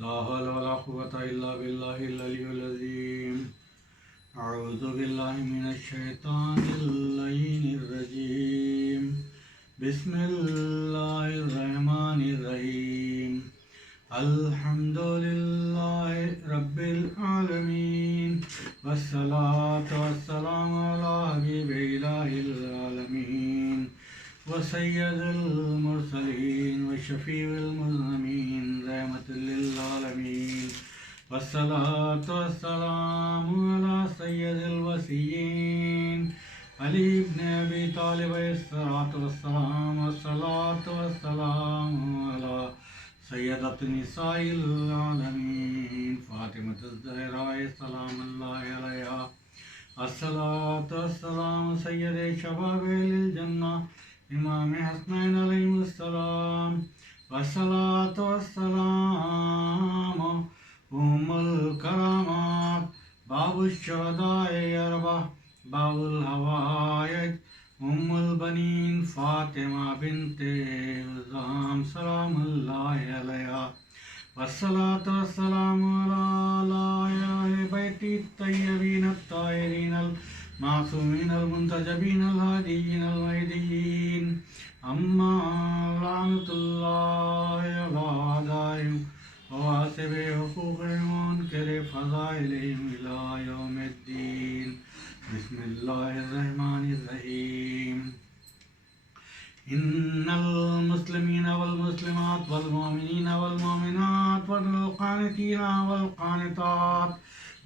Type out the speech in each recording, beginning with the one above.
لا حول ولا قوة إلا بالله العلي العظيم. أعوذ بالله من الشيطان اللعين الرجيم. بسم الله الرحمن الرحيم. الحمد لله رب العالمين والصلاة والسلام على حبيب إله العالمين وسيد المرسلين وشفيع المذنبين رحمة للعالمين والصلاة والسلام على سيد الوصيين علي بن أبي طالب الصلاة والسلام والصلاة والسلام على سيدة نساء العالمين فاطمة الزهراء سلام الله عليها الصلاة والسلام سيد شباب الجنة امام حسنین علیہ السلام والصلاة والسلام ام الکرامات باب الشہداء اربعہ باب الحوائج ام البنین فاطمہ بنت الزام سلام اللہ علیہا والصلاة والسلام علی اہل بیت الطیبین الطاہرین المعصومین المنتجبین الہادیین المہدیین اما لعنۃ اللہ علی اعدائہم وواسب حقوقہم ومنکر فضائلہم الی یوم الدین. بسم اللہ الرحمن الرحیم. ان المسلمین والمسلمات والمؤمنین والمؤمنات والقانتین والقانتات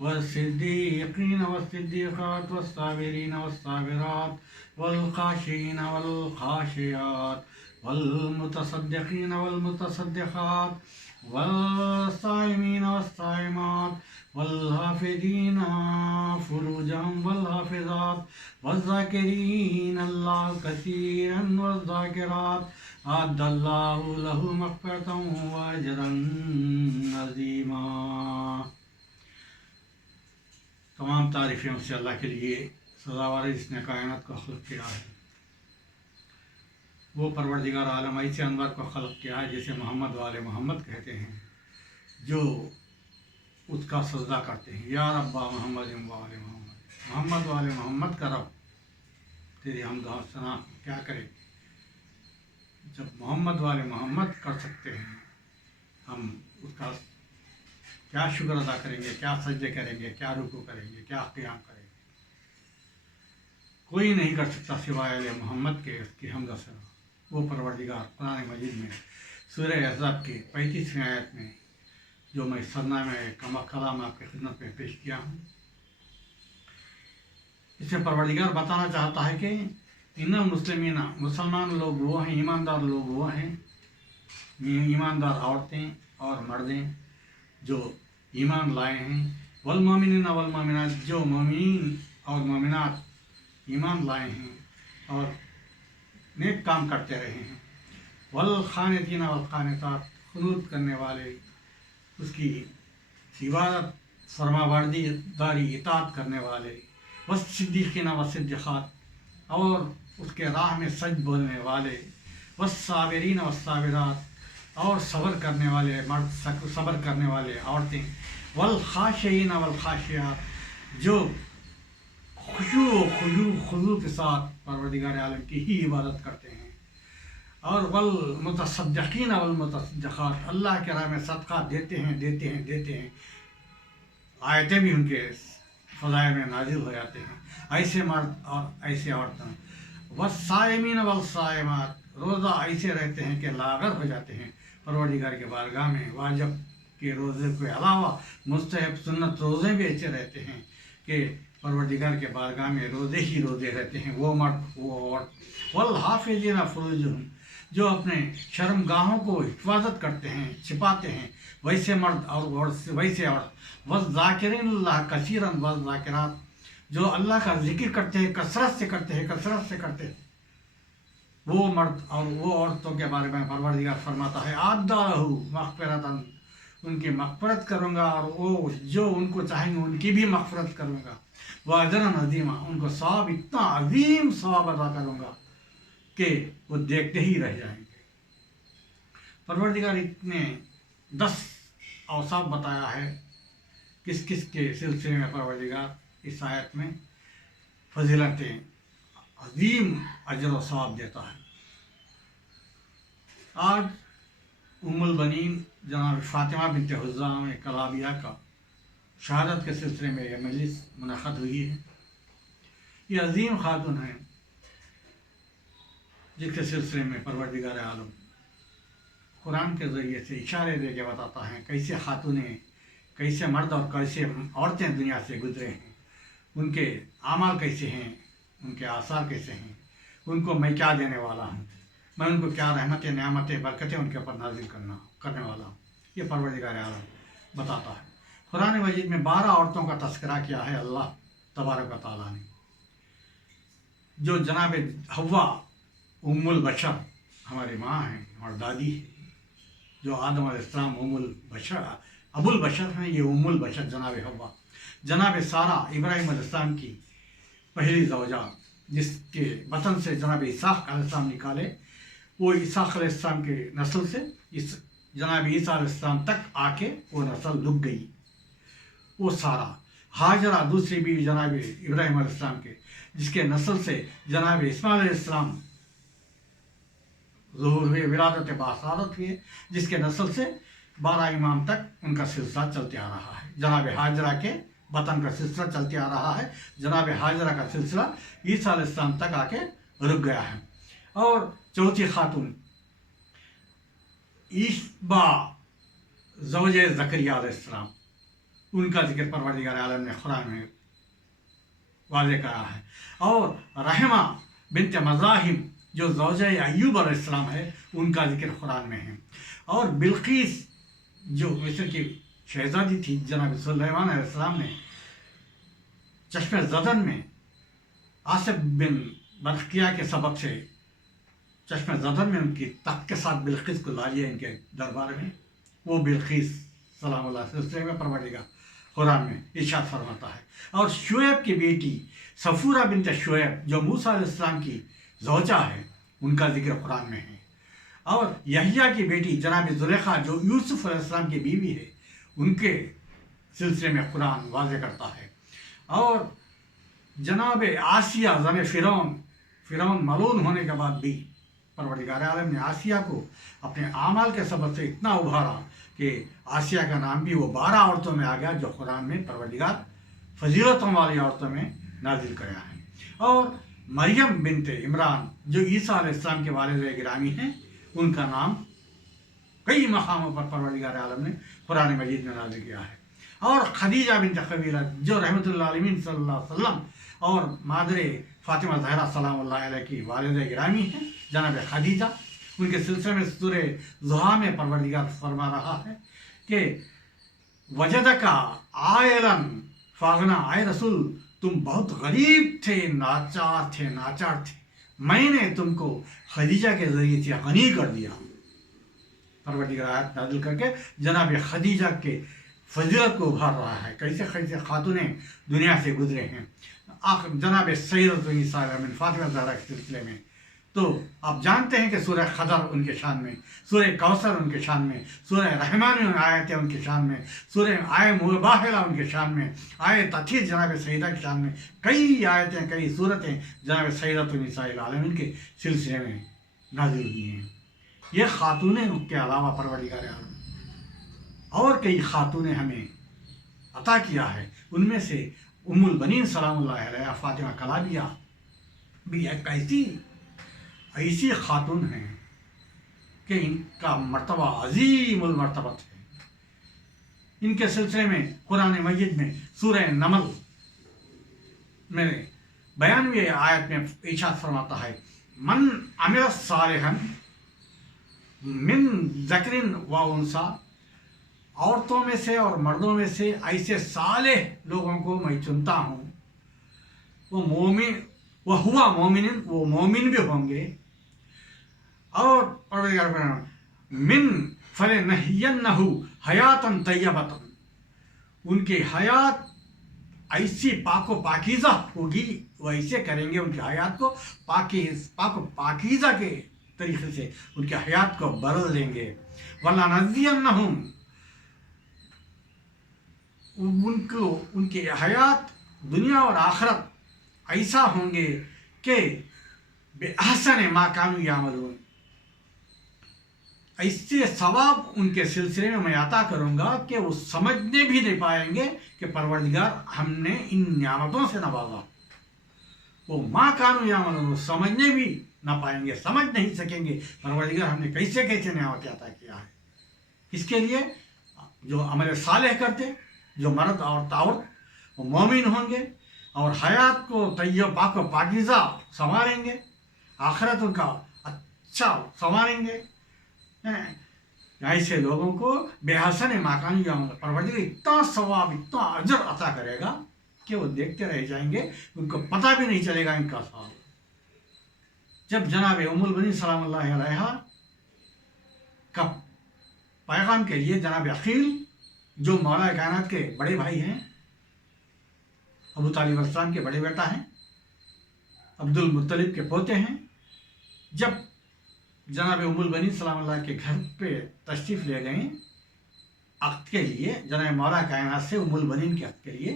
والصدیقین والصدیقات والصابرین والصابرات والخاشعین والخاشعات والمتصدقین والمتصدقات والصائمین والصائمات والحافظین فروجهم والحافظات والذاکرین اللہ کثیرا والذاکرات اعد اللہ لہ مغفرۃ واجرا عظیما. تمام تعریفیں اس سے اللہ کے لیے سزاوار ہے جس نے کائنات کو خلق کیا ہے. وہ پروردگار عالم ایسے انوار کو خلق کیا ہے جسے محمد والے محمد کہتے ہیں، جو اس کا سجدہ کرتے ہیں. یا ربا محمد والے محمد، محمد والے محمد کا رب تیری حمد و ثنا کیا کرے. جب محمد والے محمد کر سکتے ہیں، ہم اس کا کیا شکر ادا کریں گے، کیا سجدے کریں گے، کیا رکوع کریں گے، کیا قیام کریں گے. کوئی نہیں کر سکتا سوائے علیہ محمد کے اس کی حمد و ثنا. وہ پروردگار قرآن مجید میں سورہ احزاب کے 35ویں آیت میں جو میں سرنامہ کلام آپ کی خدمت میں پیش کیا ہوں، اس میں پروردگار بتانا چاہتا ہے کہ ان المسلمین، مسلمان لوگ وہ ہیں، ایماندار لوگ وہ ہیں، ایماندار عورتیں اور مردیں جو ایمان لائے ہیں، والمومنین والمومنات، جو مومنین اور مومنات ایمان لائے ہیں اور نیک کام کرتے رہے ہیں، والقانتین والقانتات، قنوت کرنے والے، اس کی عبادت فرما برداری اطاعت کرنے والے، والصدیقین والصدیقات، اور اس کے راہ میں سچ بولنے والے، والصابرین والصابرات، اور صبر کرنے والے مرد، صبر کرنے والے عورتیں، والخاشعین والخاشعات، جو خضوع کے ساتھ پروردگار عالم کی ہی عبادت کرتے ہیں، اور والمتصدقین والمتصدقات، اللہ کے راہ میں صدقہ دیتے ہیں. آیتیں بھی ان کے فضائل میں نازل ہو جاتے ہیں. ایسے مرد اور ایسے عورتیں، والصائمین والصائمات، روزہ ایسے رہتے ہیں کہ لاغر ہو جاتے ہیں پروردگار کے بارگاہ میں. واجب کے روزے کے علاوہ مستحب سنت روزے بھی ایسے رہتے ہیں کہ پروردگار کے بارگاہ میں روزے ہی روزے رہتے ہیں وہ مرد وہ عورت. والحافظین فروجہم، جو اپنے شرم گاہوں کو حفاظت کرتے ہیں، چھپاتے ہیں، ویسے مرد اور ویسے عورت. والذاکرین اللہ کثیرا والذاکرات، جو اللہ کا ذکر کرتے ہیں، کثرت سے کرتے ہیں. وہ مرد اور وہ عورتوں کے بارے میں پروردگار فرماتا ہے اعد لہ مغفرۃ، ان کی مغفرت کروں گا، اور وہ جو ان کو چاہیں گے ان کی بھی مغفرت کروں گا. واجرا عظیما، ان کو ثواب، اتنا عظیم ثواب ادا کروں گا کہ وہ دیکھتے ہی رہ جائیں گے. پروردگار اتنے 10 औसाफ बताया है, किस किस के सिलसिले में परवरदिगार इस आयत में फजीलतें अजीम अजर व सवाब देता है। आज उम्मुल बनीन जनाब फ़ातिमा बिन्त हुज़्ज़ाम कलाबिया का शहादत के सिलसिले में यह मजलिस मुनक़्क़द हुई है। ये अजीम खातून हैं जिसके सिलसिले में परवरदिगार आलम कुरान के ज़रिए से इशारे दे के बताता है कैसे खातूनें, कैसे मर्द और कैसे औरतें दुनिया से गुजरे हैं, उनके आमाल कैसे हैं, उनके आसार कैसे हैं, उनको मैं क्या देने वाला हूँ, मैं उनको क्या रहमतें, नेमतें, बरकतें उनके ऊपर नाजिल करने वाला हूँ। ये परवरदिगार आलम बताता है। कुरान मजीद में 12 औरतों का तस्करा किया है अल्लाह तबारक व तआला ने, जो जनाब हव्वा उम्मुल बशर हमारी माँ हैं और दादी है, जो आदम अलैहिस्सलाम उम्मुल बशर अबुल बशर हैं, ये उम्मुल बशर जनाब हव्वा, जनाब सारा इब्राहिम अलैहिस्सलाम की पहली ज़ौजा, जिसके वतन से जनाब इसाक अलैहिस्सलाम निकाले, वो इसाक अलैहिस्सलाम के नस्ल से इस जनाब ईसा अलैहिस्सलाम तक आके वो नस्ल लुक गई। वो सारा हाजरा दूसरी बीवी जनाब इब्राहिम अलैहिस्सलाम के, जिसके नस्ल से जनाब इस्माइल अलैहिस्सलाम ज़ुहूर हुए, विलादत बासादत हुए, जिसके नस्ल से 12 इमाम तक उनका सिलसिला चलते आ रहा है। जनाब हाजरा के वतन का सिलसिला चलते आ रहा है, जनाब हाजरा का सिलसिला ईसा अलैहिस्सलाम तक आके रुक गया है। और चौथी खातून ईशबा ज़ौजे ज़करिया अलैहिस्सलाम, उनका जिक्र परवरदिगार आलम ने कुरान में वाज़ेह करा है। और रहमा बिन्त मज़ाहिम जो ज़ौजे अय्यूब अलैहिस्सलाम है, उनका जिक्र कुरान में है। और बिल्कीस जो मिस्र की शहज़ादी थी, जनाब सुलेमान अलैहिस्सलाम ने चश्मे ज़दन में आसिफ बिन बरकिया के सबब से चश्मे ज़दन में उनकी तख्त के साथ बिल्कीस को ला लिया इनके दरबार में। वो बिल्कीस सलामुल्लाह सिलसिले में परवरदिगार कुरान में इरशाद फरमाता है। और शुएब की बेटी सफूरा बिन्त शुएब जो मूसा अलैहिस्सलाम की ज़ौजा है, उनका जिक्र कुरान में है। और यहिया की बेटी जनाब ज़ुलेखा जो यूसुफ अलैहिस्सलाम की बीवी है, उनके सिलसिले में कुरान वाज़ेह करता है। और जनाब आसिया ज़ने फ़िरौन मलून होने के बाद भी परवरदिगार आलम ने आसिया को अपने आमाल के सबब से इतना उभारा कि आसिया का नाम भी वो 12 औरतों में आ गया, जो कुरान में परवरदिगार फजीलतों वाली औरतों में नाजिल कराया है। और मरियम बिन्त इमरान जो ईसा अलैहिस्सलाम के वालिद गिरामी हैं, उनका नाम कई मकामों पर परवरदिगार आलम ने कुरान मजीद में नाजिल किया है। और खदीजा बिन्त ख़ुवैलिद जो रहमतुल्लाह अलैहि सल्लल्लाहु अलैहि वसल्लम और मादरे फ़ातिमा ज़हरा सलामुल्लाह अलैहा की वालिद गिरामी हैं, जनाब खदीजा, उनके सिलसिले में सूरे ज़ुहा में परवरदिगार फरमा रहा है कि वजदका आयलन फ़ागना, आए रसूल तुम बहुत गरीब थे, नाचार थे, मैंने तुमको खदीजा के ज़रिए से गनी कर दिया। परवरदिगार आयत नाज़िल करके जनाब खदीजा के फजीलत को उभार रहा है, कैसे कैसे खातूनें दुनिया से गुजरे हैं। आखिर जनाब सैयदतुन निसा फ़ातिमा ज़हरा के सिलसिले में तो आप जानते हैं कि सूरह ख़दर उनके शान में, सूरह कौसर उनके शान में, सूरह रहमान आयतें उनके शान में, सूरह आय मुबाहिला उनके शान में, आय तथीर जनाब सईदा के शान में, कई आयतें, कई सूरतें जनाब सैयदतुन निसाइल आलमीन के सिलसिले में नाज़िल हुई हैं। ये खातूनें के अलावा परवरदिगार आलम और कई खातूनें हमें अता किया है। उनमें से उम्मुल बनीन सलामुल्लाह अलैहा फ़ातिमा कलाबिया भी एक ऐसी खातून हैं कि इनका मर्तबा अज़ीमुल मर्तबत है। इनके सिलसिले में कुरान मजीद में सूरह नमल में 92वें आयत में इरशाद फरमाता है, मन अमिल सालिहन मिन ज़करिन व उनसा, औरतों में से और मर्दों में से ऐसे सालेह लोगों को मैं चुनता हूँ, वो मोमिन वह हुआ मोमिन, वो मोमिन भी होंगे। और परवरदिगार मिन फलनहियन्नहु हयातन तय्यबतन, उनकी हयात ऐसी पाको पाकीज़ा होगी, वैसे करेंगे उनकी हयात को पाको पाकीज़ा के तरीक़े से उनकी हयात को बदल देंगे। वला नज़ियन्नहुम उनके हयात दुनिया और आखरत ऐसा होंगे कि बेअहसन मा कानू यामलून, ऐसे सवाब उनके सिलसिले में मैं अता करूँगा कि वो समझने भी नहीं पाएंगे कि परवरदिगार हमने इन नियामतों से नवाजा। वो मा कानू यामलून, वो समझने भी ना पाएंगे, समझ नहीं सकेंगे परवरदिगार हमने कैसे कैसे नियामत अता किया है। किसके लिए? जो अमल सालेह करते, जो मर्द और औरत वो मोमिन होंगे और हयात को तैयब पाक व पाकीज़ा संवारेंगे, आखिरत उनका अच्छा संवारेंगे। ऐसे लोगों को बेहसन माकान परवरदिगार इतना सवाब, इतना अजर अता करेगा कि वो देखते रह जाएंगे, उनको पता भी नहीं चलेगा इनका सवाब। जब जनाब उम्मुल बनीन सलामुल्लाह अलैहा का पैगाम के लिए जनाब अकील, जो मौला कायनात के बड़े भाई हैं, अबू तालिब अलैहिस्सलाम के बड़े बेटा हैं, अब्दुल मुत्तलिब के पोते हैं, जब जनाब उम्मुल बनीन सलामुल्लाह के घर पे तशरीफ़ ले गए अक़्द के लिए, जनाब मौला कायनात से उम्मुल बनीन के अक़्द के लिए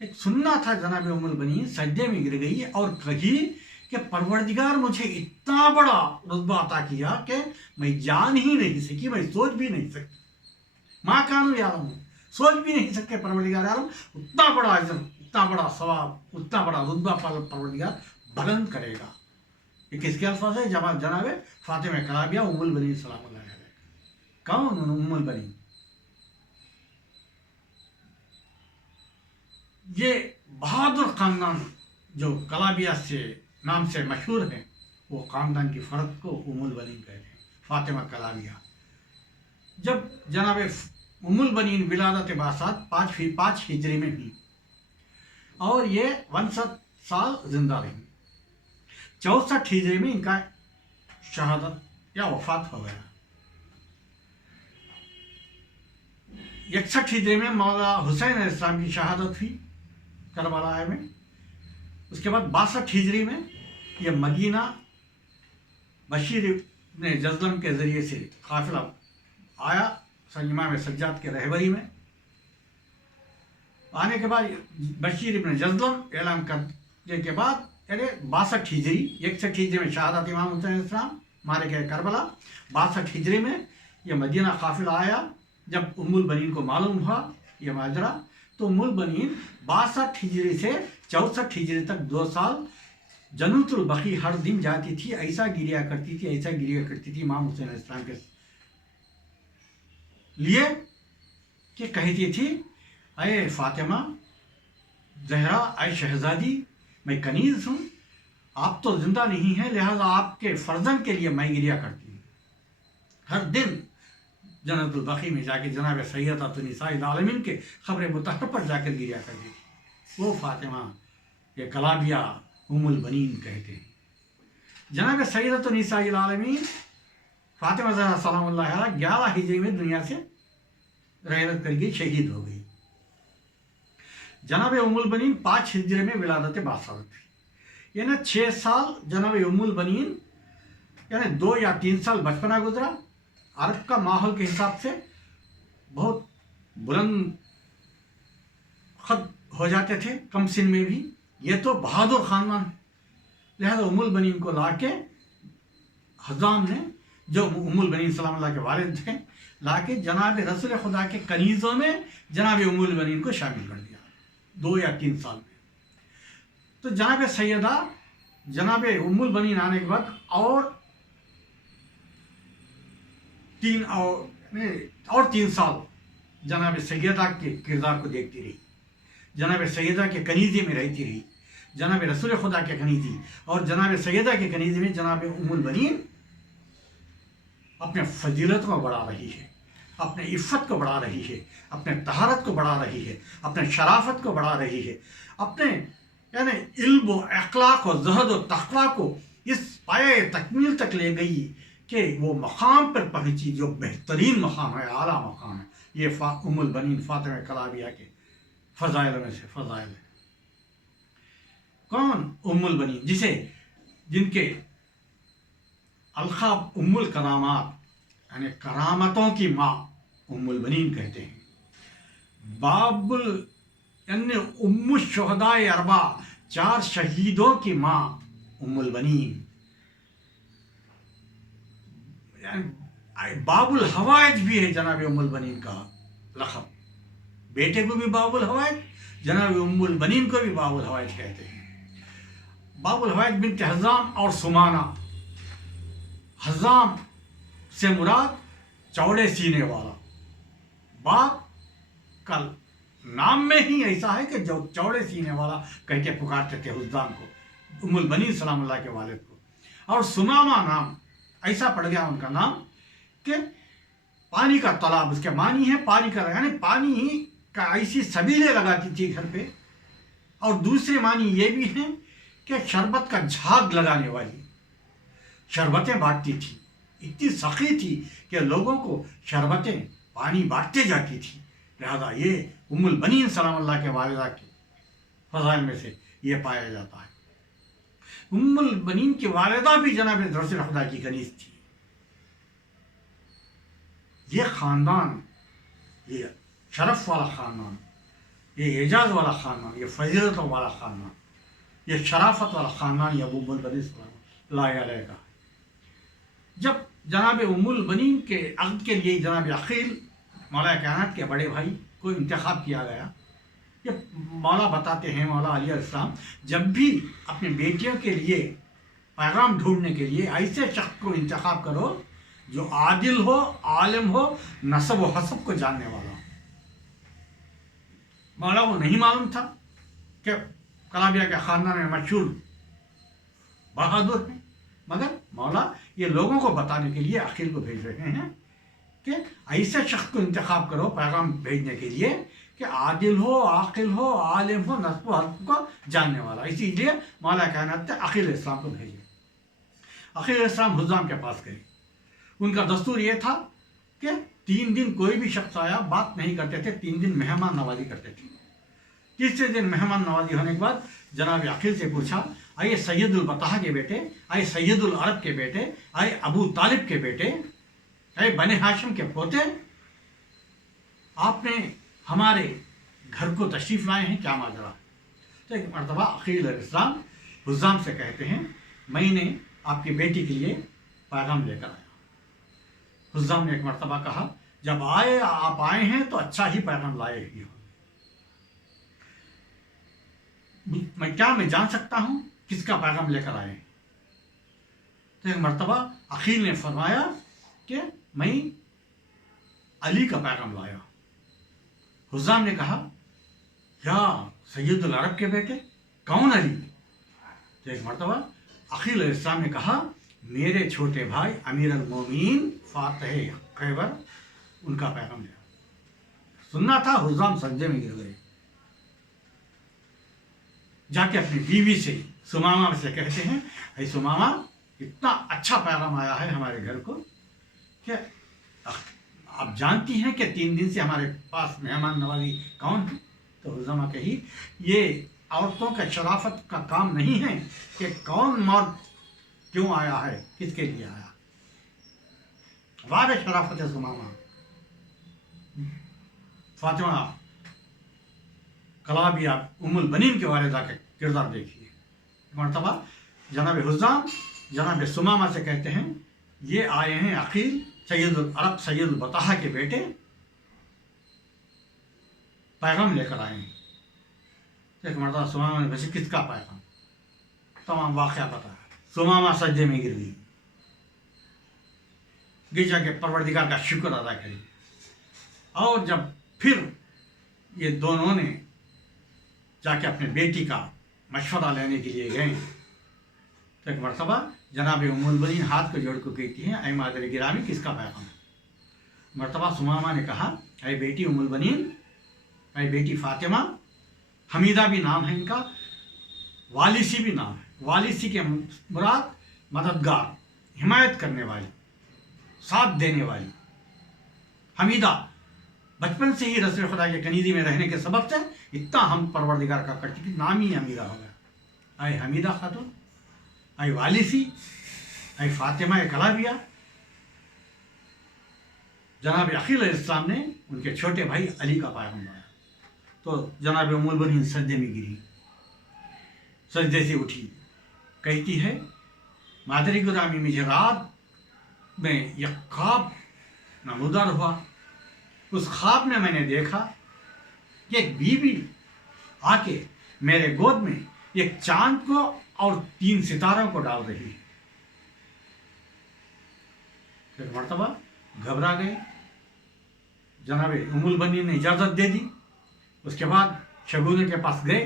एक सुन्ना था। जनाब उम्मुल बनीन सजदे में गिर गई और कही कि परवरदिगार मुझे इतना बड़ा रुतबा अता किया कि मैं जान ही नहीं सकी, मैं सोच भी नहीं सकती। माँ कानू यालम, सोच भी नहीं सकते परवरदिगार आलम उतना बड़ा अजर, उतना बड़ा सवाब, उतना बड़ा रुतबा परवरदिगार बुलंद करेगा। ये किसके अल्फाज है? जनाब फातिमा कलाबिया उम्मुल बनीन सलामुल्लाह अलैहा। कौन उम्मुल बनीन? ये बहादुर खानदान जो कलाबिया से नाम से मशहूर है, वो खानदान की फ़र्द को उम्मुल बनीन कहते हैं, फातिमा कलाबिया। जब जनाब उम्मुल बनीन विलादत बासात 5 हिजरी में हुई और ये 61 साल जिंदा रही। 64 हिजरी में इनका शहादत या वफात हो गया। 61 हिजरी में मौला हुसैन अलैहिस्सलाम की शहादत हुई करबला में। उसके बाद 62 हिजरी में यह मदीना बशीर इब्न जज़लम के ज़रिए से काफ़िला आया इमाम सज्जाद के रहबरी में। आने के बाद बशीर इब्न जज़लम ऐलान करने के बाद 62 हिजरी, 61 हिजरी में शहादत इमाम हुसैन अलैहिस्सलाम मारे गए करबला। 62 हिजरी में यह मदीना काफ़िला आया। जब उम्मुल बनीन को मालूम हुआ यह माजरा, तो उम्मुल बनीन 62 हिजरी से 64 हिजरी तक 2 साल जन्नतुल बकी हर दिन जाती थी, ऐसा गिरिया करती थी, ऐसा गिरिया करती थी इमाम हुसैन अलैहिस्सलाम के लिए कि कहती थी, अये फातिमा ज़हरा, अय शहज़ादी, मैं कनीज़ हूँ, आप तो ज़िंदा नहीं हैं, लिहाजा आपके फ़र्जंद के लिए मैं गिरिया करती हूँ। हर दिन जन्नतुल बकी में जाके जनाब सैयदतुन निसाइल आलमीन के ख़ब्र मुतहर पर जाकर गिरिया करती थी। वो फातिमा ये कलाबिया उम्मुल बनीन कहते हैं। जनाब सैयदतुन निसाइल आलमीन फातिमा ज़हरा सलामुल्लाह अलैहा 11 हिजरी में दुनिया से रहलत करके शहीद हो गई। जनाब उम्मुल बनीन 5 हिजरी में विलादत बासात थी, यानी 6 साल जनाब उम्मुल बनीन यानी 2 या 3 साल बचपना गुजरा। अरब का माहौल के हिसाब से बहुत बुलंद खद हो जाते थे कम सिन में भी। ये तो बहादुर खानदान, लिहाजा उम्मुल बनीन को ला के हज़ाम ने, जो उम्मुल बनीन सलामुल्लाह के वालिद थे, ला के जनाब रसूल खुदा के कनीज़ों में जनाब उम्मुल बनीन को शामिल कर दिया 2 या 3 साल में। तो जनाब सैयदा जनाब उम्मुल बनीन आने के बाद और 3 साल जनाब सैयदा के किरदार को देखती रही, जनाब सैयदा के कनीज़े में रहती रही, जनाब रसूल खुदा के कनीज़ी और जनाब सैयदा के कनीज़े में जनाब उम्मुल बनीन अपने फजीलत को बढ़ा रही है, अपने इफ़्फ़त को बढ़ा रही है, अपने तहारत को बढ़ा रही है, अपने शराफत को बढ़ा रही है, अपने यानी इल्म व अखलाक व ज़हद व तक़वा को इस पाए तकमील तक ले गई कि वो मकाम पर पहुँची जो बेहतरीन मकाम है, आला मकाम है। ये उम्मुल बनीन फातिमा कलाबिया के फ़ज़ाइल में से फ़ज़ाइल है। कौन उम्मुल बनीन? जिनके अलक़ाब उम्मुल करामात यानी करामतों की माँ उम्मुल बनीन कहते हैं। बाबुल यानी उम्मुश शुहदाए अरबा, 4 शहीदों की माँ उम्मुल बनीन। बाबुल हवाइज भी है जनाब उम्मुल बनीन का लक़ब। बेटे को भी बाबुल हवाइज, जनाब उम्मुल बनीन को भी बाबुल हवाइज कहते हैं। बाबुल हवाइज बिन्त हज़ाम और सुमाना। हज़ाम से मुराद चौड़े सीने वाला। बाप का नाम में ही ऐसा है कि जो चौड़े सीने वाला कह के पुकारते थे हुज़ाम को, उम्मुल बनीन सलामुल्लाह के वालिद को। और सुमामा नाम ऐसा पड़ गया उनका नाम कि पानी का तालाब, उसके मानी है पानी का, यानी पानी का ऐसी सबीलें लगाती थी घर पे। और दूसरे मानी ये भी हैं कि शरबत का झाग लगाने वाली, शरबतें बांटती थी। इतनी सखी थी कि लोगों को शरबतें पानी बांटते जाती थी। लिहाजा ये उम्मुल बनीन सलामुल्लाह के वालिदा के फ़ज़ाइल में से ये पाया जाता है। उम्मुल बनीन की वालिदा भी जनाब दरस खुदा की कनीज़ थी। ये ख़ानदान, ये शरफ़ वाला ख़ानदान, ये एजाज़ वाला ख़ानदान, ये फ़ज़ीलतों वाला ख़ानदान, ये शराफ़त वाला ख़ानदान ये उम्मुल बनीन सलामुल्लाह अलैहा का। जब जनाब उम्मुल बनीन के अक़द के लिए जनाब अक़ील मौला कायनात के बड़े भाई को इंतखाब किया गया। ये मौला बताते हैं, मौला अली अलैहिस्सलाम जब भी अपने बेटियों के लिए पैगाम ढूंढने के लिए ऐसे शख्स को इंतखाब करो जो आदिल हो, आलिम हो, नसब व हसब को जानने वाला। मौला को नहीं मालूम था कि कलाबिया के ख़ानदान में मशहूर बहादुर हैं, मगर मौला ये लोगों को बताने के लिए अक़ील को भेज रहे हैं कि ऐसे शख्स को इंतखाब करो पैगाम भेजने के लिए कि आदिल हो, आकिल हो, आलिम हो, नस्ब हस्ब को जानने वाला। इसीलिए मौला कायनात ने अक़ील इस्लाम को भेजे। अक़ील इस्लाम हुज़ाम के पास गए। उनका दस्तूर ये था कि 3 दिन कोई भी शख्स आया बात नहीं करते थे, 3 दिन मेहमान नवाजी करते थे। तीसरे दिन मेहमान नवाजी होने के बाद जनाब अक़ील से पूछा, आइए सैयदुल बतहा के बेटे, आइए सैयदुल अरब के बेटे, आइए अबू तालिब के बेटे, आइए बने हाशिम के पोते, आपने हमारे घर को तशरीफ़ लाए हैं, क्या माजरा। तो एक मरतबा अक़ील अलैहिस्सलाम हुज़ाम से कहते हैं, मैंने आपकी बेटी के लिए पैगाम लेकर आया। हुज़ाम ने एक मरतबा कहा, जब आप आए हैं तो अच्छा ही पैगाम लाए ही हो। मैं जान सकता हूँ किसका पैगाम लेकर आए हैं। तो एक मरतबा अक़ील ने फरमाया कि मैं अली का पैगाम लाया। हुज़ाम ने कहा, या सैयदुल अरब के बेटे, कौन अली। तो एक मरतबा अक़ील अलैहिस्सलाम ने कहा, मेरे छोटे भाई अमीर अल मोमिनीन फातिह खैबर, उनका पैगाम लिया। सुनना था, हुज़ाम सज्जे में गिर गए। जाके अपनी बीवी से सुमामा से कहते हैं, ऐ सुमामा, इतना अच्छा पैगाम आया है हमारे घर को कि आप जानती हैं कि 3 दिन से हमारे पास मेहमान नवाजी कौन है। तो हुज़ामा कही, ये औरतों का शराफत का काम नहीं है कि कौन मर्द क्यों आया है, किसके लिए आया। वाह शराफत है सुमामा। फातिमा कलाबिया उम्मुल बनीन के वालिदा का किरदार देखिए। मरतबा जनाब हुज़ाम जनाब सुमामा से कहते हैं, ये आए हैं अक़ील सैयदुल अरब सैयदुल बतहा के बेटे, पैगाम लेकर आए हैं। एक मरतबा सुमामा ने वैसे किसका पैगाम, तमाम वाक़या बताया। सुमामा सज्जे में गिर गई, गिरजा के परवरदिगार का शुक्र अदा करी। और जब फिर ये दोनों ने जाके अपने बेटी का मशवरा लेने के लिए गए तो एक मरतबा जनाब उम्मुल बनीन हाथ को जोड़ कर कहती हैं, ऐ मादर गिरामी, किसका पैगाम है। मरतबा सुमामा ने कहा, ऐ बेटी उम्मुल बनीन, ऐ बेटी फातिमा, हमीदा भी नाम है इनका, वालिसी भी नाम है। वालिसी के मुराद मददगार, हिमायत करने वाली, साथ देने वाली। हमीदा बचपन से ही रसूल खुदा के कनीज़ी में रहने के सबब से इतना हम परवरदिगार का करती कि नाम ही हमीदा हो गया। आए हमीदा खातून, आए वालिसी, आए फातिमा कलाबिया। जनाब अक़ील अलैहिस्सलाम ने उनके छोटे भाई अली का पैगाम लाया। تو جناب ام البنین سجدے میں گری، سجدے سے اٹھی، کہتی ہے مادری گرامی مجھے رات میں ایک خواب نمودار ہوا، اس خواب میں نے دیکھا کہ ایک بیوی آ کے میرے گود میں ایک چاند کو اور 3 ستاروں کو ڈال رہی ہے۔ ایک مرتبہ گھبرا گئے، جناب ام البنین نے اجازت دے دی۔ اس کے بعد شگونے کے پاس گئے،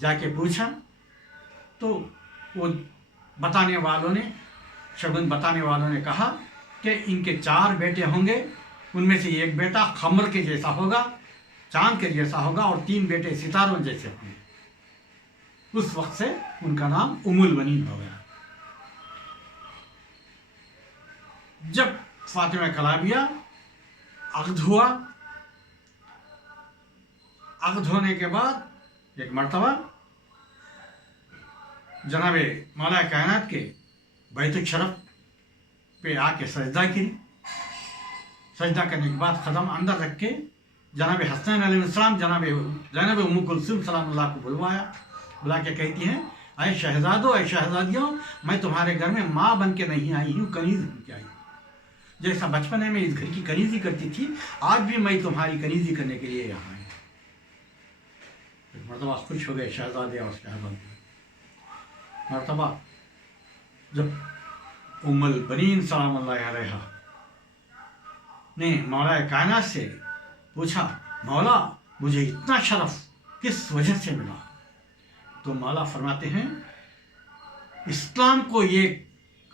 جا کے پوچھا تو وہ شگن بتانے والوں نے کہا کہ ان کے 4 بیٹے ہوں گے، ان میں سے ایک بیٹا خمر کے جیسا ہوگا، چاند کے جیسا ہوگا، اور 3 بیٹے ستاروں جیسے ہوں گے۔ اس وقت سے ان کا نام ام البنین ہو گیا۔ جب فاطمہ کلابیہ عقد ہوا، عقد ہونے کے بعد ایک مرتبہ جناب مولا کائنات کے بیت الشرف پہ آ کے سجدہ کی، سجدہ کرنے کے بعد قدم اندر رکھ کے جناب حسنین علیہ السلام جناب زینب ام کلثوم سلام اللہ کو بلا کے کہتی ہیں اے شہزادو، اے شہزادیوں، میں تمہارے گھر میں ماں بن کے نہیں آئی ہوں، کنیز بن کے آئی ہوں۔ جیسا بچپنے میں اس گھر کی کنیزی کرتی تھی، آج بھی میں تمہاری کنیزی کرنے کے لیے یہاں آئی ہوں۔ مرتبہ خوش ہو گئے شہزادے اور شہزادی۔ مرتبہ جب ام البنین سلام اللہ علیہا نے مولا کائنات سے پوچھا مولا مجھے اتنا شرف کس وجہ سے ملا، تو مولا فرماتے ہیں اسلام کو یہ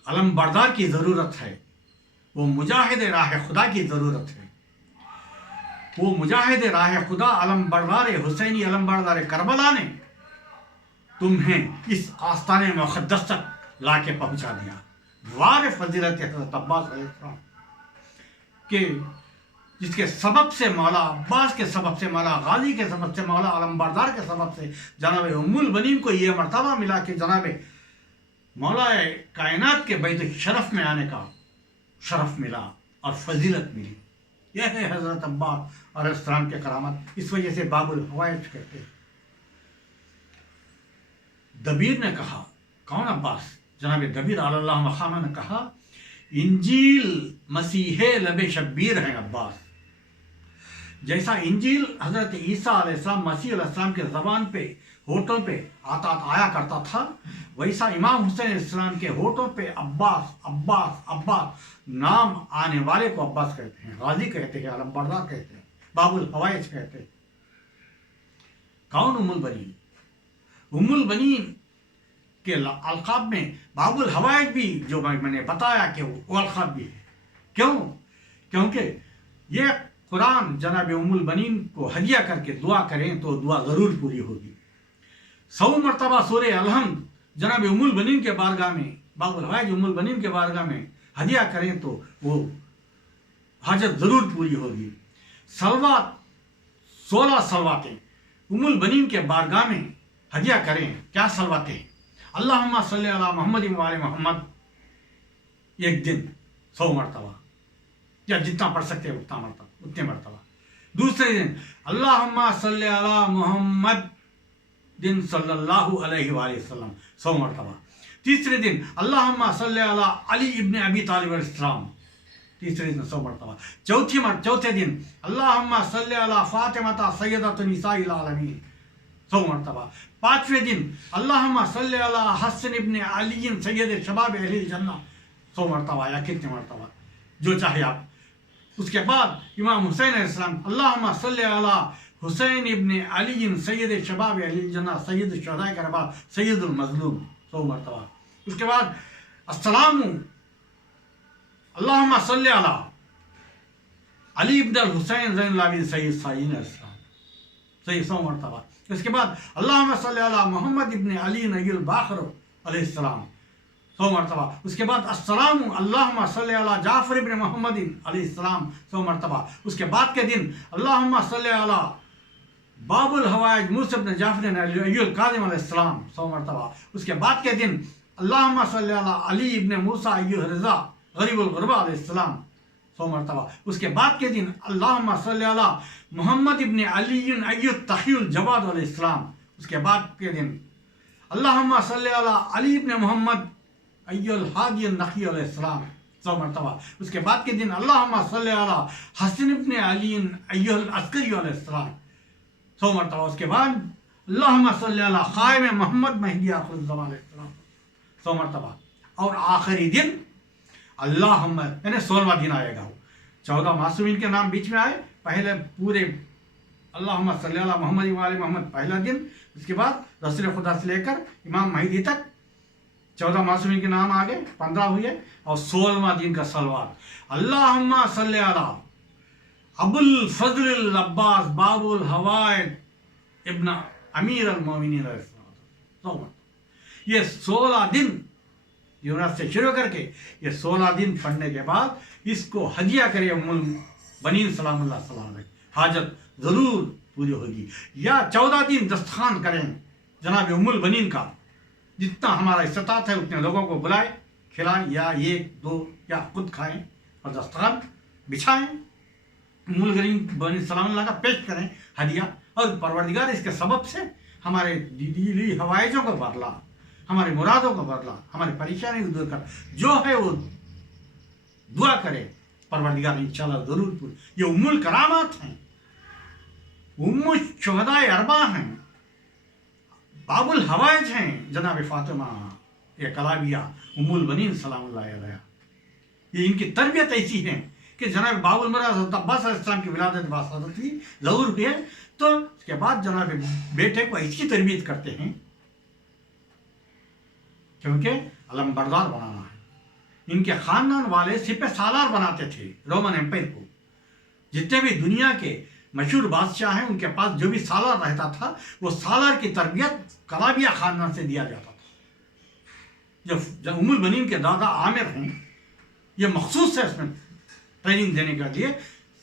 علم بردار کی ضرورت ہے، وہ مجاہد راہ خدا کی ضرورت ہے، وہ مجاہد راہ خدا علم بردار حسینی علم بردار کربلا نے تمہیں اس آستان مقدس تک لا کے پہنچا دیا۔ وار فضیلت حضرت عباس علیہ السلام کہ جس کے سبب سے مولا عباس کے سبب سے، مولا غازی کے سبب سے، مولا علم بردار کے سبب سے جناب ام البنین کو یہ مرتبہ ملا کہ جناب مولا کائنات کے بیت الشرف میں آنے کا شرف ملا اور فضیلت ملی۔ یہ ہے حضرت عباس علیہ السلام کے کرامت، اس وجہ سے باب الحوائج کہتے ہیں۔ دبیر نے کہا، کون عباس؟ جناب دبیر علی اللہ مقامہ نے کہا انجیل مسیح لب شبیر ہیں عباس۔ جیسا انجیل حضرت عیسیٰ علیہ السلام مسیح علیہ السلام کے زبان پہ ہونٹوں پہ آیا کرتا تھا، ویسا امام حسین علیہ السلام کے ہونٹوں پہ عباس عباس عباس نام آنے والے کو عباس کہتے ہیں، غازی کہتے ہیں، علم بردار کہتے ہیں، باب الحوائج کہتے ہیں۔ کون ام البنین؟ ام البنین کے القاب میں باب الحوائج بھی جو میں نے بتایا کہ وہ القاب بھی ہے۔ کیوں؟ کیونکہ یہ قرآن جناب ام البنین کو ہدیہ کر کے دعا کریں تو دعا ضرور پوری ہوگی۔ 100 مرتبہ سورہ الحمد جناب ام البنین کے بارگاہ میں، باب الحوائج ام البنین کے بارگاہ میں ہدیہ کریں تو وہ حاجت ضرور پوری ہوگی۔ صلوات 16 صلواتیں ام البنین کے بارگاہ میں ہدیہ کریں۔ کیا صلواتیں؟ اللہم صلی علی محمد و آل محمد ایک دن 100 مرتبہ، یا جتنا پڑھ سکتے اتنے مرتبہ۔ دوسرے دن اللہم صلی علی محمد دن صلی اللہ علیہ وآلہ وسلم 100 مرتبہ۔ تیسرے دن اللہم صلی علی علی ابن ابی طالب علیہ السلام، تیسرے دن 100 مرتبہ۔ چوتھے دن اللہم صلی علی فاطمہ سیدۃ نساء العالمین 100 مرتبہ۔ 5ویں دن اللہم صلی علی حسن ابن علی سید شباب اہل الجنہ 100 مرتبہ، یا کتنے مرتبہ جو چاہے آپ۔ اس کے بعد امام حسین علیہ السلام اللہم صلی علی حسین ابن علی سید شباب اہل الجنہ سید الشہداء کربلا سید المظلوم 100 مرتبہ۔ اس کے بعد السلام اللہم صلی علی علی ابن الحسین زین العابدین سید سائین علیہ السلام 100 مرتبہ۔ اس کے بعد اللہم صلی علی محمد ابن علی نبی الباقر علیہ السلام 100 مرتبہ۔ اس کے بعد السلام اللہم صلی علی جعفر ابن محمد علیہ السلام 100 مرتبہ۔ اس کے بعد کے دن اللہم صلی علی باب الحوائج موسیٰ ابن جعفر علی القاظم علیہ السلام 100 مرتبہ۔ اس کے بعد کے دن اللہم صلی علی علی ابن موسیٰ ایوہ رضا غریب الغربہ علیہ السلام 100 मरतबा। उसके बाद के दिन अल्लाहुम्मा सल्ली अला मोहम्मद इब्न अली अय्युत तक़ियुल जवाद अलैहिस्सलाम। उसके बाद के दिन अल्लाहुम्मा सल्ली अला अली इब्न मोहम्मद अय्युल हादी नक़ी अलैहिस्सलाम 100 मरतबा। उसके बाद के दिन अल्लाहुम्मा सल्ली अला हसन इब्न अली अय्युल अस्करी अलैहिस्सलाम 100 मरतबा। उसके बाद अल्लाहुम्मा सल्ली अला क़ाइम मोहम्मद महदी आखिर ज़मान अलैहिस्सलाम 100 मरतबा। और आखिरी दिन अल्लाहुम्मा, यानी 16वां दिन आएगा। 14 मासूमीन के नाम बीच में आए। पहले पूरे अल्लाहुम्मा सल्ली अला मोहम्मद व आले मोहम्मद पहला दिन, उसके बाद रसूल खुदा से लेकर इमाम महदी तक 14 मासूमीन के नाम आ गए, 15 हुए। और 16वां दिन का सलवात अल्लाहुम्मा सल्ली अला अबुल फजल अब्बास बाबुल हवाइद इब्न अमीर अल मोमिनीन। ये 16 दिन यूनास से शुरू करके ये 16 दिन पढ़ने के बाद इसको हदिया करे उम्मुल बनीन सलामुल्लाह सलाम अलैह, हाजत ज़रूर पूरी होगी। या 14 दिन दस्तखान करें जनाब उम्मुल बनीन का, जितना हमारा इस्तात है उतने लोगों को बुलाएं, खिलाएं, या 1-2 या खुद खाएं और दस्तखान बिछाएं, उम्मुल बनीन सलामुल्लाह का पेश करें हदिया। और परवरदिगार इसके सबब से हमारे दिली हवाइजों को बदला, हमारे मुरादों को बदला, हमारी परेशानी को दूर कर, जो है वो दुआ करे परवरदिगार इंशाअल्लाह ज़रूर पूरी। ये उम्मुल करामात हैं, उम्मुल शुहदाए अरबा हैं, बाबुल हवाइज हैं जनाब फातिमा ये कलाबिया उम्मुल बनीन सलामुल्लाह अलैहा। ये इनकी तरबियत ऐसी है कि जनाब बाबुल मरा अब्बास अलैहिस्सलाम की विलादत बासादत हुई ज़रूर हुई है, तो उसके बाद जनाब बेटे को ऐसी तरबियत करते हैं क्योंकि अलम बरदार बनाना है। इनके ख़ानदान वाले सिपह सालार बनाते थे रोमन एम्पायर को। जितने भी दुनिया के मशहूर बादशाह हैं उनके पास जो भी सालार रहता था वो सालार की तरबियत कलाबिया ख़ानदान से दिया जाता था। जब उम्मुल बनीन के दादा आमिर हैं, ये मखसूस है इसमें ट्रेनिंग देने के लिए,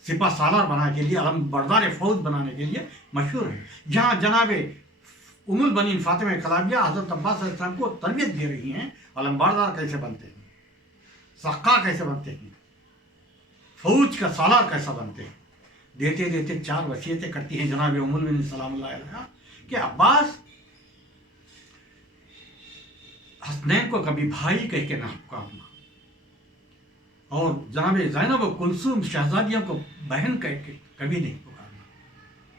सिपह सालार बनाने के लिए, अलम बरदार फ़ौज बनाने के लिए मशहूर है। जहाँ जनाब उम्मुल बनीन फातिमा कलाबिया हज़रत अब्बास अलैहिस्सलाम को तरबियत दे रही हैं, अलम बरदार कैसे बनते हैं, सक्का कैसे बनते हैं, फ़ौज का सालार कैसा बनते हैं, देते देते 4 वसीयतें करती हैं जनाब उम्मुल बनीन सलामुल्लाह अलैहा कि अब्बास हसनैन को कभी भाई कह के ना पुकारना, और जनाब ज़ैनब व कुलसूम शहजादियों को बहन कह के कभी नहीं पुकारना,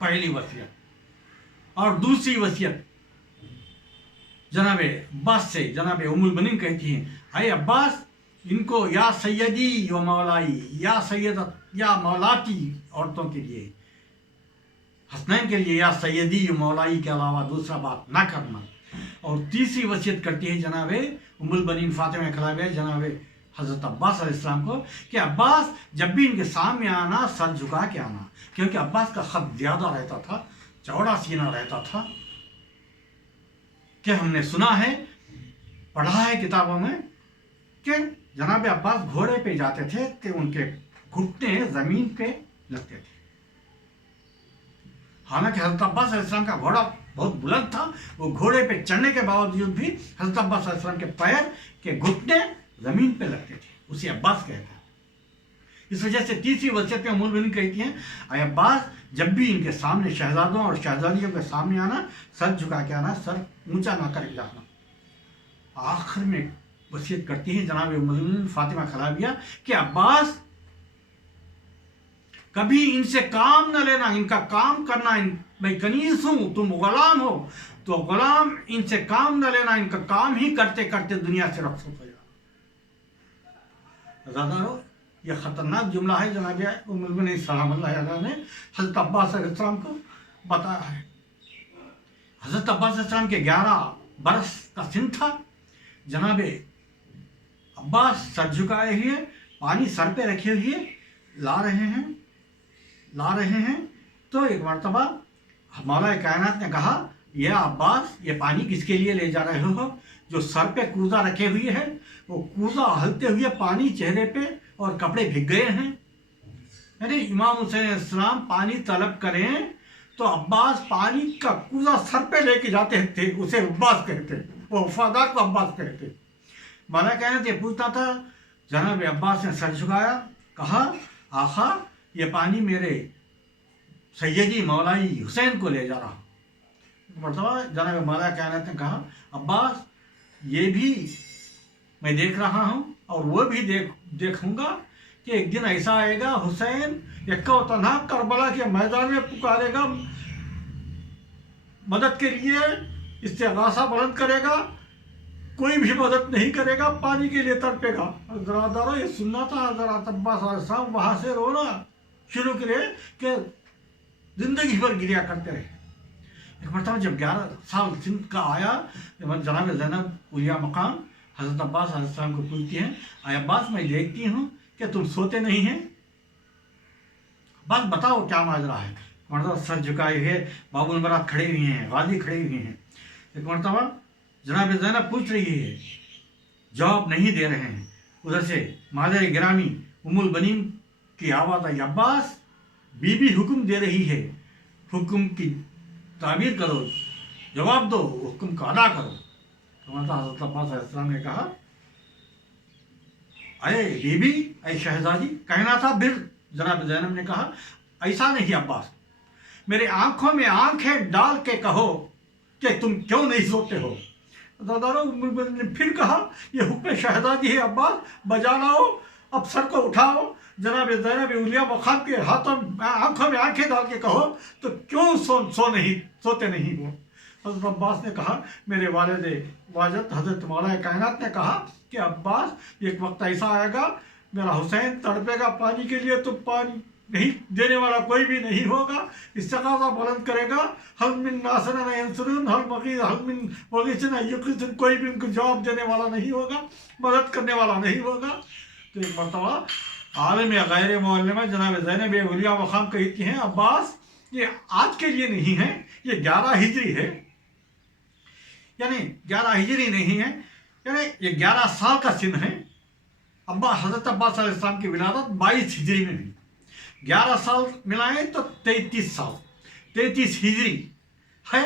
पहली वसीयत। और दूसरी वसीयत जनाब अब्बास से जनाब उम्मुल बनीन कहती हैं, अय अब्बास इनको या सैयदी व मौलाई या सैयदत या मौलाती औरतों के लिए, हसनैन के लिए या सैयदी व मौलाई के अलावा दूसरा बात ना करना। और तीसरी वसीयत करती है जनाब उम्मुल बनीन फातिमा कलाबिया जनाब हज़रत अब्बास अलैहिस्सलाम को कि अब्बास जब भी इनके सामने आना सर झुका के आना, क्योंकि अब्बास का ख़त ज़्यादा रहता था, चौड़ा सीना रहता था। कि हमने सुना है, पढ़ा है किताबों में कि जनाब अब्बास घोड़े पे जाते थे कि उनके घुटने ज़मीन पे लगते थे। हालांकि हज़रत अब्बास अलैहिस्सलाम का घोड़ा बहुत बुलंद था, वो घोड़े पे चढ़ने के बावजूद भी हज़रत अब्बास अलैहिस्सलाम के पैर के घुटने ज़मीन पे लगते थे, उसे अब्बास कहते हैं। इस वजह से तीसरी वसीयत में उम्मुल बनीन कहती हैं, अय अब्बास जब भी इनके सामने शहजादों और शहजादियों के सामने आना सर झुका के आना, सर ऊंचा ना करके जाना। आखिर में वसीयत करती हैं जनाब उम्मुल बनीन फातिमा कलाबिया कि अब्बास कभी इनसे काम न लेना, इनका काम करना, मैं कनीज हूँ तुम गुलाम हो, तो गुलाम इनसे काम न लेना, इनका काम ही करते करते दुनिया से रुखसत हो जाना। ये ख़तरनाक जुमला है जनाब उम्मुल बनीन सलामुल्लाह अलैहा ने हज़रत अब्बास अलैहिस्सलाम को बताया है। हज़रत अब्बास अलैहिस्सलाम के 11 बरस का सिन था। जनाब अब्बास सर झुकाए हुए पानी सर पे रखे हुए ला रहे हैं तो एक मरतबा मौला कायनात ने कहा, यह अब्बास ये पानी किसके लिए ले जा रहे हो? जो सर पे कूज़ा रखे हुए है वो कूज़ा हलते हुए पानी चेहरे पे और कपड़े भीग गए हैं। यानी इमाम हुसैन अलैहिस्सलाम पानी तलब करें तो अब्बास पानी का कूज़ा सर पे लेके जाते थे, उसे अब्बास कहते, वो वफादार को अब्बास कहते। मौला कायनात ये पूछता था, जनाब अब्बास ने सर झुकाया کہا آقا یہ پانی میرے سیدی مولائی حسین کو لے جا رہا. مرتبہ جناب مولا کائنات نے کہا عباس یہ بھی میں دیکھ رہا ہوں اور وہ بھی دیکھوں گا کہ ایک دن ایسا آئے گا حسین یکا و تنہا کربلا کے میدان میں پکارے گا مدد کے لیے، استغاثہ بلند کرے گا، کوئی بھی مدد نہیں کرے گا، پانی کے لیے تڑپے گا. ذرا دارو یہ سننا تھا. حضرت عباس علیہ السلام وہاں سے رونا شروع کرے کہ زندگی بھر گریا کرتے رہے. ایک مرتبہ جب 11 سال سن کا آیا، جناب زینب اولیاء مقام حضرت عباس علیہ السلام کو پوچھتی ہیں اے عباس میں دیکھتی ہوں کہ تم سوتے نہیں ہیں، بس بتاؤ کیا ماجرا ہے. مرتبہ سر جھکائے ہوئے باب المراد کھڑے ہوئے ہیں، غازی کھڑے ہوئے ہیں. ایک مرتبہ جناب زینب پوچھ رہی ہے، جواب نہیں دے رہے ہیں. ادھر سے مادر گرامی ام البنین کی آواز آئی عباس بی بی حکم دے رہی ہے، حکم کی تعبیر کرو، جواب دو، حکم کو ادا کرو. تو حضرت عباس علیہ السلام نے کہا اے بی بی، اے شہزادی کہنا تھا. پھر جناب زینب نے کہا ایسا نہیں عباس، میرے آنکھوں میں آنکھیں ڈال کے کہو کہ تم کیوں نہیں سوتے ہو. دادارو نے پھر کہا یہ حکم شہزادی ہے عباس، بجا لاؤ، اب سر کو اٹھاؤ. جناب زینب اولیاء مقام کے آنکھوں میں آنکھیں ڈال کے کہو تو کیوں سوتے نہیں ہو. حضرت عباس نے کہا میرے والد واجد حضرت مولا کائنات نے کہا کہ عباس ایک وقت ایسا آئے گا میرا حسین تڑپے گا پانی کے لیے تو پانی نہیں دینے والا کوئی بھی نہیں ہوگا، استغاثہ بلند کرے گا، حل من ناصر ینصرون حل من مغیث یغیثون، کوئی بھی ان کو جواب دینے والا نہیں ہوگا، مدد کرنے والا نہیں ہوگا. تو ایک مرتبہ عالم غیر معلمہ جناب زینب اولیاء مقام کہتی ہیں عباس یہ آج کے لیے نہیں ہے، یہ 11 ہجری ہے، یعنی 11 ہجری نہیں ہے، یعنی یہ 11 سال کا سن ہے. حضرت عباس علیہ السلام کی ولادت 22 ہجری میں ہوئی. 11 سال ملائیں تو 33 سال، 33 ہجری ہے.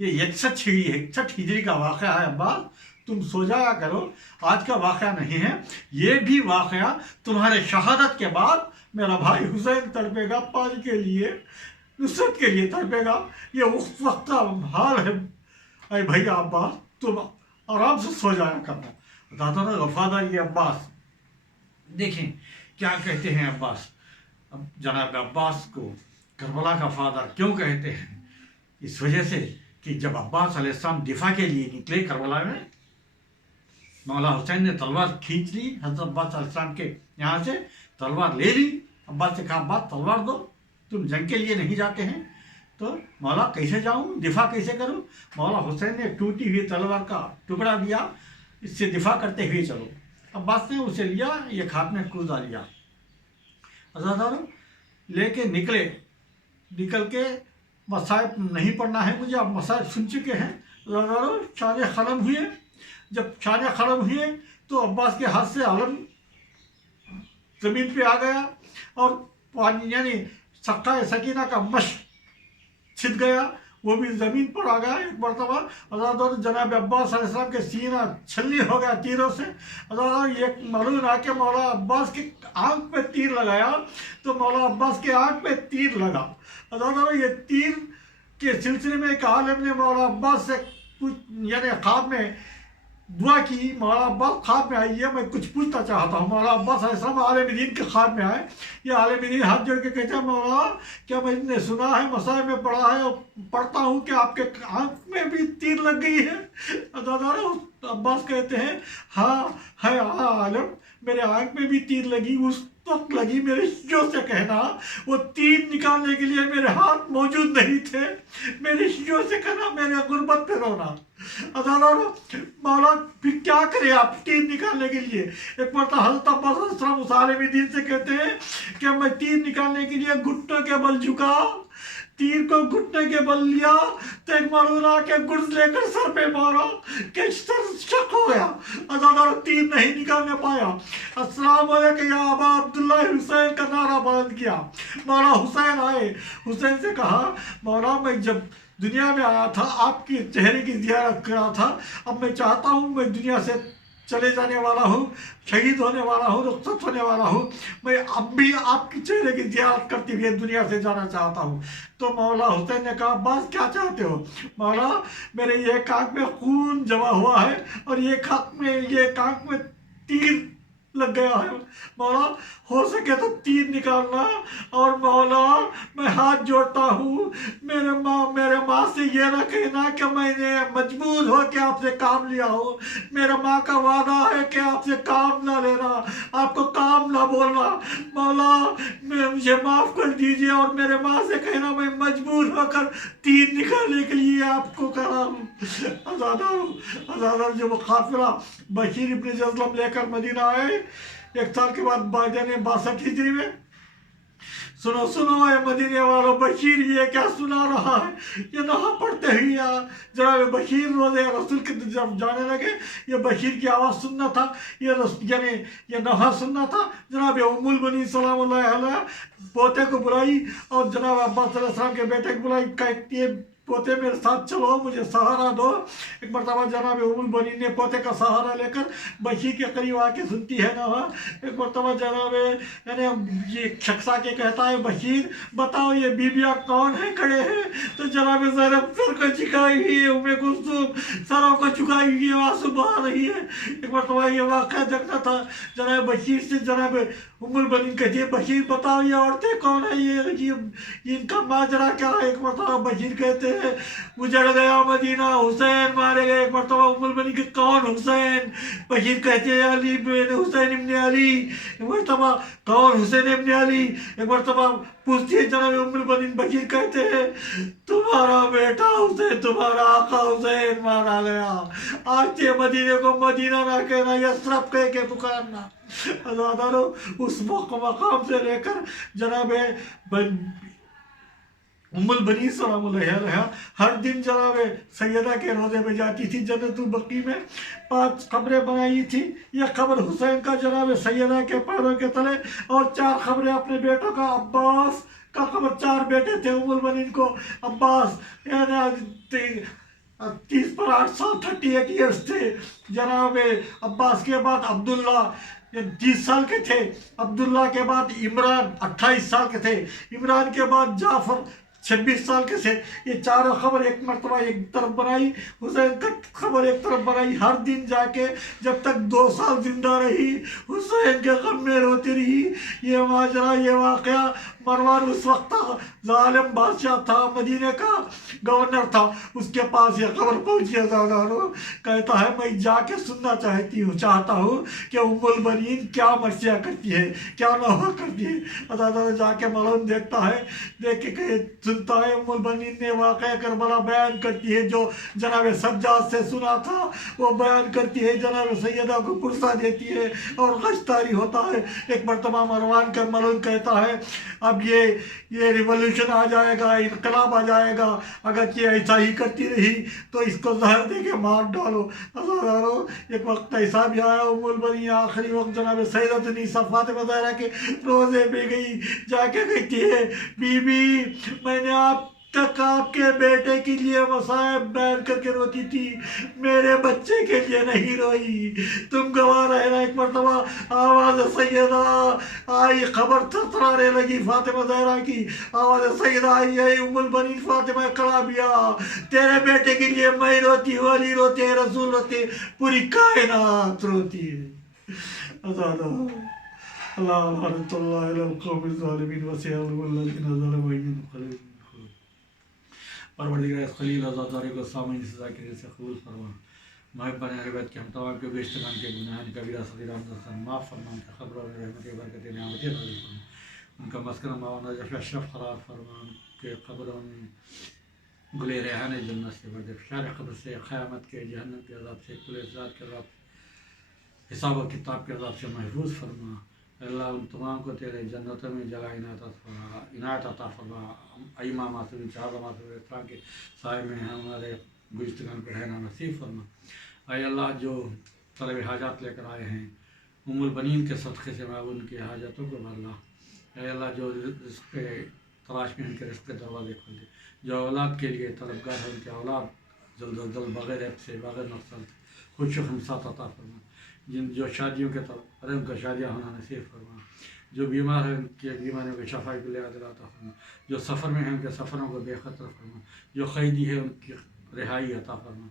یہ 61 ہجری کا واقعہ ہے. عباس تم سو جایا کرو، آج کا واقعہ نہیں ہے. یہ بھی واقعہ تمہارے شہادت کے بعد میرا بھائی حسین تڑپے گا پانی کے لیے، نصرت کے لیے تڑپے گا. یہ اس وقت کا حال ہے. اے بھائی عباس تم آرام سے سو جایا کرنا. دادا نا وفادار یہ عباس دیکھیں کیا کہتے ہیں عباس. اب جناب عباس کو کربلا کا فادر کیوں کہتے ہیں؟ اس وجہ سے کہ جب عباس علیہ السلام دفاع کے لیے نکلے کربلا میں، مولا حسین نے تلوار کھینچ لی، حضرت عباس علیہ السلام کے یہاں سے تلوار لے لی. عباس سے کہا عباس تلوار دو، تم جنگ کے لیے نہیں جاتے ہیں تو مولا کیسے جاؤں، دفاع کیسے کروں؟ مولا حسین نے ٹوٹی ہوئی تلوار کا ٹکڑا دیا، اس سے دفاع کرتے ہوئے چلو. عباس نے اسے لیا، یہ کھات میں کودا لیا. عزادارو لے کے نکل کے مصائب نہیں پڑھنا ہے مجھے، اب مصائب سن چکے ہیں. عزادارو شانے ختم ہوئے، جب شانے ختم ہوئے تو عباس کے ہاتھ سے علم زمین پہ آ گیا اور پانی یعنی سقائے سکینہ کا مشق چھت گیا، وہ بھی زمین پر آ گیا. ایک مرتبہ عزادار جناب عباس علیہ السلام کے سینہ چھلنی ہو گیا تیروں سے. عزادار یہ معلوم آ کے مولا عباس کی آنکھ میں تیر لگایا تو مولا عباس کے آنکھ میں تیر لگا. عزادار یہ تیر کے سلسلے میں ایک عالم نے مولا عباس سے یعنی خواب میں دعا کی. مولا عباس خواب میں آئی ہے، میں کچھ پوچھنا چاہتا ہوں. مولا عباس علیہ السلام عالم دین کے خواب میں آئے. یہ عالم دین ہاتھ جوڑ کے کہتے ہیں مولا کیا میں نے سنا ہے، مصائب میں پڑھا ہے اور پڑھتا ہوں کہ آپ کے آنکھ میں بھی تیر لگ گئی ہے. عباس کہتے ہیں ہاں ہے عالم، میرے آنکھ میں بھی تیر لگی، اس وقت لگی میرے شجو سے کہنا، وہ تیر نکالنے کے لیے میرے ہاتھ موجود نہیں تھے، میرے شجو سے کہنا، میرے غربت پہ رونا. مولا پھر کیا کرے آپ تیر نکالنے کے لیے؟ ایک مرتبہ حضرت عباس علیہ السلام اس عالم دین سے کہتے ہیں کہ میں تیر نکالنے کے لیے گھٹنوں کے بل جھکا، تیر کو گھٹنے کے بل لیا تو ایک مرونا کے گرز لے کر سر پہ مارا کہ سر شک ہو گیا. عزادار تیر نہیں نکالنے پایا. السلام علیکم یا ابا عبداللہ حسین کا نعرہ بلند کیا. مولا حسین آئے، حسین سے کہا مولا میں جب دنیا میں آیا تھا آپ کے چہرے کی زیارت کرا تھا، اب میں چاہتا ہوں میں دنیا سے चले जाने वाला हूँ, शहीद होने वाला हूँ, रुखसत होने वाला हूँ, मैं अब भी आपकी चेहरे की ज़ियारत करते हुए दुनिया से जाना चाहता हूँ। तो मौला हुसैन ने कहा, अब्बास क्या चाहते हो? मौला, मेरे एक आँख में खून जमा हुआ है और एक आँख में तीर लग गया है। मौला, हो सके तो तीर निकालना। और मौला, मैं हाथ जोड़ता हूँ, मेरे माँ से ये ना कहना कि मैंने मजबूर हो के आपसे काम लिया हो। मेरे माँ का वादा है कि आपसे काम ना लेना, आपको काम ना बोलना। मौला, मुझे माफ़ कर दीजिए और मेरे माँ से कहना मैं मजबूर होकर तीर निकालने के लिए आपको कहा हूँ। अज़ादार जब काफिला बशीर इब्न जज़लम लेकर मदीना आए, 1 साल के बाद बाजने 62 हिजरी में, सुनो सुनो ए मदीने वालों, बशीर ये क्या सुना रहा है? ये नहा पढ़ते ही जनाब बशीर रोज़े रसूल के जब जाने लगे, ये बशीर की आवाज़ सुनना था, यानी ये नहा सुनना था। जनाब उम्मुल बनी सलामुल्लाह अलैहा पोते को बुलाई और जनाब अब्बास अलैहिस्सलाम के बेटे को बुलाई, कहती है, पोते मेरे साथ चलो, मुझे सहारा दो। एक मरतबा जनाब उम्मुल बनी ने पोते का सहारा लेकर बशीर के करीब आके सुनती है ना। एक मरतबा जनाब यानी ये शख्स आके कहता है, बशीर बताओ ये बीबियाँ कौन है खड़े हैं? तो जनाब ज़ैनब सर को झुकाई हुई है, उम्मे कुलसूम सरों को झुकाई हुई है, आंसू बहा रही है। एक मरतबा ये वाक़या देखना था। जनाब बशीर से जनाब उम्मुल बनी कहती है, बशीर बताओ ये औरतें कौन है, ये इनका माजरा क्या है? एक मरतबा बशीर कहते हैं, उजड़ गया मदीना, हुसैन मारे गए। एक मरतबा उम्मुल बनी के कौन हुसैन? बशीर कहते हैं, अली बिन हुसैन इब्न अली। एक मरतबा कौन हुसैन इब्न अली? एक मरतबा पूछती है जनाब उम्मुल बनी, बशीर कहते हैं, तुम्हारा बेटा हुसैन, तुम्हारा आका हुसैन मारा गया। आज से मदीने को मदीना ना कहना, यसरब कह के पुकारना। अज़ादारों, उस मकाम से लेकर जनाब उम्मुल बनी सलामुल्लाह अलैहा हर दिन जनाब सैयदा के रोज़े में जाती थी। जन्नतुल बकी में 5 कब्रें बनाई थी। यह कब्र हुसैन का जनाब सैयदा के पैरों के तले, और 4 कब्रें अपने बेटों का, अब्बास का कब्र, 4 बेटे थे उम्मुल बनी को। अब्बास यानी 30 पर 8 साल 38 ईयर्स थे। जनाब अब्बास के बाद अब्दुल्ला 30 साल के थे। अब्दुल्ला के बाद इमरान 28 साल के थे। इमरान के बाद जाफ़र 26 साल के थे। ये चारों खबर एक मरतबा एक तरफ बनाई, हुसैन का खबर एक तरफ बनाई। हर दिन जाके जब तक 2 साल जिंदा रही, हुसैन के गम में रोती रही। ये माजरा, ये वाक़या, मरवान उस वक्त जालिम बादशाह था, मदीने का गवर्नर था, उसके पास ये खबर पहुंची। ज़ादारो कहता है, मैं जाके सुनना चाहता हूँ कि उम्मुल बनीन क्या मर्सिया करती है, क्या नौहा करती है। ज़ादारो जाके मालूम देखता है, देख के सुनता है, उम्मुल बनीन ने वाक़या करबला बयान करती है, जो जनाब सज्जाद से सुना था वो बयान करती है। जनाब सैयदा को पुरसा देती है और गश्तारी होता है। एक मरतबा मरवान का मालूम कहता है, अब ये रिवॉल्यूशन आ जाएगा, इनकलाब आ जाएगा, अगर ये ऐसा ही करती रही तो इसको जहर दे के मार डालो। अज़ादारो एक वक्त ऐसा भी आया, उम्मुल बनी आखिरी वक्त जनाब सैयदतुन फ़ातिमा ज़हरा के रोज़े पे गई, जाके कहती है, बीबी मैंने आप तक आपके बेटे के लिए मसाइब बयान करके रोती थी, मेरे बच्चे के लिए नहीं रोई। तुम गवाह रहना। एक मरतबा आवाज़ सैयदा आई, खबर थरथराने लगी फातिमा ज़हरा की। आवाज़ सैयदा आई, आई उम्मुल बनी फातिमा कलाबिया, तेरे बेटे के लिए मैं रोती हूँ, अली रोते हैं, रसूल रोते हैं, पूरी कायनात रोती है। परवरदिगार खलील आज़ादारे को सामने सज़ा के जैसे कबूल फरमा। महब्बत रबत के हम तमाम के बेशतगान के गुनाह कबीरा सगीरा माफ़ फरमा, उनके ख़बर और रहमत बरकत नियामत नाज़िल फरमा, उनका मस्कन मावना जफ़ अशरफ क़रार फरमा, उनके क़ब्रों में गुले रेहान जन्नत से बदे शार क़ब्र से, क़यामत के, जहन्नम के अज़ाब से, पुलिस ज़ात के अज़ाब, हिसाब और किताब के अज़ाब से महफूज फरमा। अल्लाह उन तमाम को तेरे जन्नतों में जगह इनायत अता फरमा। अइमा मासूम चार मासूम इस्लाम के साए में हमारे गुज़श्तगान को रहना नसीब फरमा। ऐ अल्लाह, जो तलब हाजात लेकर आए हैं, उम्मुल बनीन के सदक़े से मैं उनकी हाजतों को भर ला। ऐ अल्लाह, जो रिज़्क़ के तलाश में उनके रिज़्क़ के दरवाज़े खोल दे। जो औलाद के लिए तलबगार है, उनके औलाद जल्द अज़ जल्द बग़ैर ऐब से, बग़ैर नुक़सान से खुश खमसात अता फरमा। جو شادیوں کے طرف ان کا شادیاں ہونا نصیب فرما، جو بیمار ہیں ان کی بیماریوں کے شفائی کے لیے عطا فرما، جو سفر میں ہیں ان کے سفروں کو بے خطر فرما، جو قیدی ہے ان کی رہائی عطا فرما۔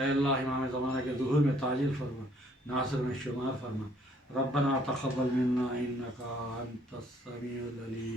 اے اللہ امام زمانہ کے ظہور میں تعجیل فرما، ناصر میں شمار فرما۔ ربنا تقبل منا انك انت السميع العليم